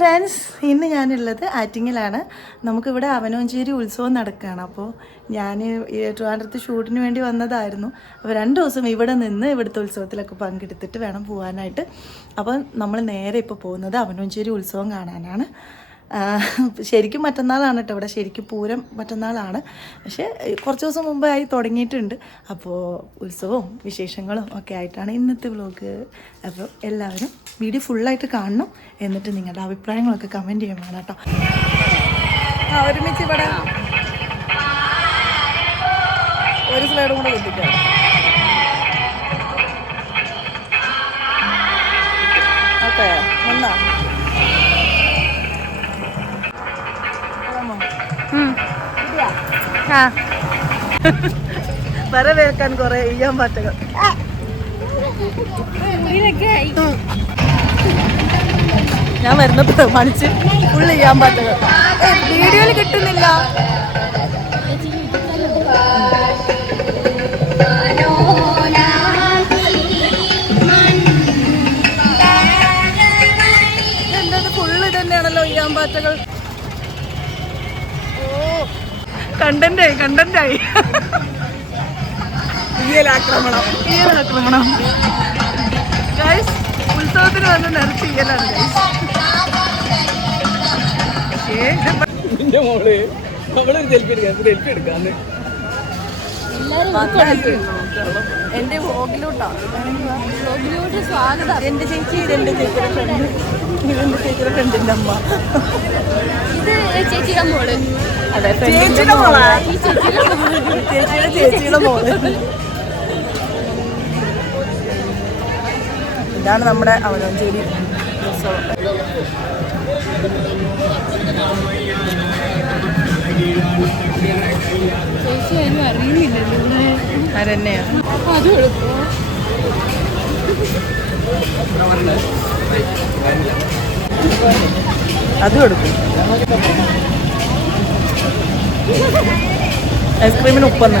Friends ഇന്ന് ഞാനുള്ളത് ആറ്റിങ്ങിലാണ്. നമുക്കിവിടെ അവനോഞ്ചേരി ഉത്സവം നടക്കുകയാണ്. അപ്പോൾ ഞാൻ ട്രിവാൻഡ്രത്ത് ഷൂട്ടിന് വേണ്ടി വന്നതായിരുന്നു. അപ്പോൾ രണ്ട് ദിവസം ഇവിടെ നിന്ന് ഇവിടുത്തെ ഉത്സവത്തിലൊക്കെ പങ്കെടുത്തിട്ട് വേണം പോകാനായിട്ട്. അപ്പോൾ നമ്മൾ നേരെ ഇപ്പോൾ പോകുന്നത് അവനോഞ്ചേരി ഉത്സവം കാണാനാണ്. ശരിക്കും മറ്റന്നാളാണ് കേട്ടോ ഇവിടെ. ശരിക്കും പൂരം മറ്റന്നാളാണ്. പക്ഷേ കുറച്ച് ദിവസം മുമ്പായി തുടങ്ങിയിട്ടുണ്ട്. അപ്പോൾ ഉത്സവവും വിശേഷങ്ങളും ഒക്കെ ആയിട്ടാണ് ഇന്നത്തെ വ്ലോഗ്. അപ്പോൾ എല്ലാവരും വീഡിയോ ഫുള്ളായിട്ട് കാണണം എന്നിട്ട് നിങ്ങളുടെ അഭിപ്രായങ്ങളൊക്കെ കമന്റ് ചെയ്യാൻ വേണം കേട്ടോ ഒരുമിച്ച് ഇവിടെ ഒരു സ്ലൈഡും കൂടെ കിട്ടിക്കാം? വരവേൽക്കാൻ കുറെ ചെയ്യാൻ പാട്ടുകൾ. ഞാൻ വരുന്ന പ്രമാണിച്ച് ഫുള്ള് ചെയ്യാൻ പാട്ടുകൾ. വീഡിയോയിൽ കിട്ടുന്നില്ല. ഫുള്ള് തന്നെയാണല്ലോ ചെയ്യാൻ പാട്ടുകൾ. കണ്ടന്റായി കണ്ടന്റായി. ആക്രമണം ആക്രമണം ഗൈസ് ഉത്സവത്തിന് വന്ന് നിറച്ച് ഇയലാണ് നിന്റെ മോൾ അവളൊരു സെൽഫി എടുക്കാം സെൽഫി എടുക്കാന്ന്. എന്റെ വ്ലോഗിലോട്ട്. സ്വാഗതം. എന്റെ ചേച്ചി ചേച്ചിയുടെ ഫ്രണ്ട് ചേച്ചിയുടെ ഫ്രണ്ടിന്റെ അമ്മ. ഇത് ചേച്ചിയുടെ മോൾ. അതെ ചേച്ചിയുടെ മോളാ. ചേച്ചിയുടെ ചേച്ചിയുടെ മോൾ. ഇതാണ് നമ്മുടെ അവലോഞ്ചേരി ഉത്സവം. അത് കൊടുക്കും അതും എടുക്കും. ഐസ്ക്രീമിന് ഉപ്പെന്ന്.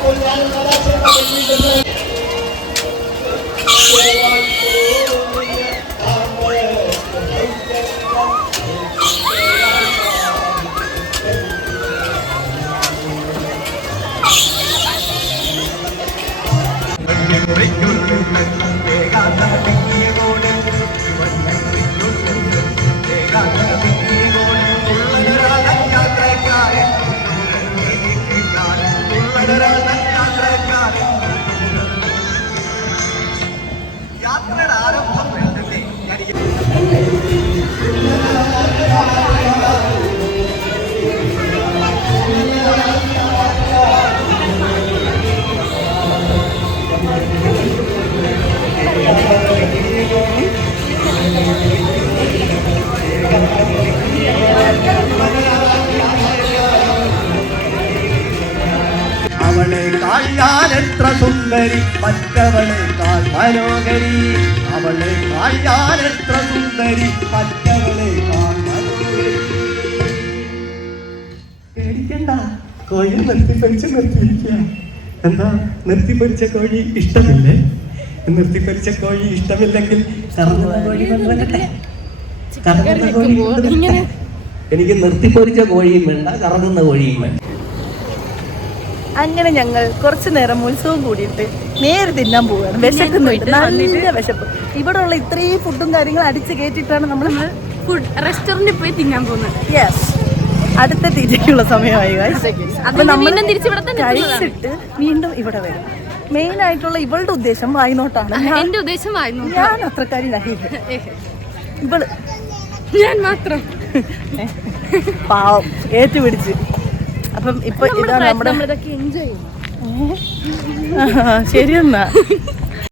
Thank you. സുന്ദരി മറ്റവളെക്കാൾ മനോഹരി. അവളെ കാഴ്ചാൻ എത്ര സുന്ദരി മറ്റവളെക്കാൾ മനോഹരി. പേടിക്കണ്ട. കോഴി നിർത്തിപ്പരിച്ച് നിർത്തിയിരിക്കുക. എന്താ? നിർത്തി പരിച്ച കോഴി ഇഷ്ടമില്ലേ? നിർത്തി പരിച്ച കോഴി ഇഷ്ടമില്ലെങ്കിൽ കറങ്ങുന്ന കോഴി കൊണ്ടുവരട്ടെ കറങ്ങുന്ന കോഴി? എനിക്ക് നിർത്തിപ്പൊരിച്ച കോഴിയും വേണ്ട കറങ്ങുന്ന കോഴിയും വേണ്ട. അങ്ങനെ ഞങ്ങൾ കുറച്ചു നേരം ഉത്സവം കൂടിയിട്ട് നേരെ തിന്നാൻ പോവുകയാണ്. വിശക്കുന്നുണ്ട്. നല്ല വിശപ്പ്. ഇവിടെ ഉള്ള ഇത്രയും ഫുഡും കാര്യങ്ങളും അടിച്ച് കയറ്റിയിട്ടാണ് നമ്മൾ ഫുഡ് റെസ്റ്റോറന്റിൽ പോയി തിന്നാൻ പോകുന്നത്. യെസ് അടുത്ത തിരിച്ചുള്ള സമയമായി. അപ്പൊ നമ്മൾ കഴിച്ചിട്ട് വീണ്ടും ഇവിടെ വരും. മെയിൻ ആയിട്ടുള്ള ഇവളുടെ ഉദ്ദേശം വായിനോട്ടാണ്. എന്റെ ഉദ്ദേശം ആയിരുന്നു ഞാൻ അത്രക്കാരി ഇവൾ ഞാൻ മാത്രം. പാവം. ഏറ്റുപിടിച്ച്. അപ്പം ഇപ്പൊ ഇതാ നമ്മുടെ ശരിയെന്നാ